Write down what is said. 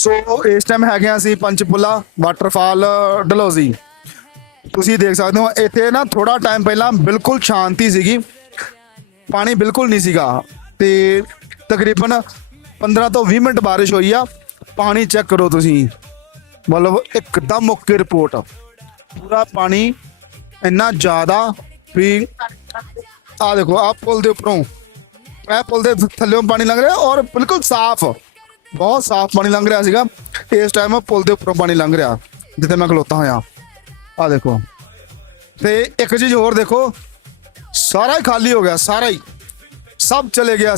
ਸੋ ਇਸ ਟਾਈਮ ਹੈਗੇ ਆ ਅਸੀਂ ਪੰਚਪੁਲਾ ਵਾਟਰਫਾਲ ਡਲਹੌਜ਼ੀ। ਤੁਸੀਂ ਦੇਖ ਸਕਦੇ ਹੋ ਇੱਥੇ ਨਾ ਥੋੜਾ ਟਾਈਮ ਪਹਿਲਾਂ ਬਿਲਕੁਲ ਸ਼ਾਂਤੀ ਸੀਗੀ, ਪਾਣੀ ਬਿਲਕੁਲ ਨਹੀਂ ਸੀਗਾ ਤੇ ਤਕਰੀਬਨ 15 ਤੋਂ 20 ਮਿੰਟ ਬਾਰਿਸ਼ ਹੋਈ ਆ। ਪਾਣੀ ਚੈੱਕ ਕਰੋ ਤੁਸੀਂ, ਮਤਲਬ ਇੱਕਦਮ ਓਕੇ ਰਿਪੋਰਟ। ਪੂਰਾ ਪਾਣੀ ਇੰਨਾ ਜ਼ਿਆਦਾ ਵੀ ਆ ਦੇਖੋ, ਆ ਪੁਲ ਦੇ ਉੱਪਰੋਂ, ਇਹ ਪੁਲ ਦੇ ਥੱਲੇੋਂ ਪਾਣੀ ਲੰਘ ਰਿਹਾ ਔਰ ਬਿਲਕੁਲ ਸਾਫ਼, ਬਹੁਤ ਸਾਫ਼ ਪਾਣੀ ਲੰਘ ਰਿਹਾ ਸੀਗਾ। ਇਸ ਟਾਈਮ ਪੁਲ ਦੇ ਉੱਪਰੋਂ ਪਾਣੀ ਲੰਘ ਰਿਹਾ ਜਿੱਥੇ ਮੈਂ ਖਲੋਤਾ ਹੋਇਆ। ਆ ਦੇਖੋ, ਤੇ ਇੱਕ ਚੀਜ਼ ਹੋਰ ਦੇਖੋ, ਸਾਰਾ ਹੀ ਖਾਲੀ ਹੋ ਗਿਆ, ਸਾਰਾ ਹੀ, ਸਭ ਚਲੇ ਗਿਆ।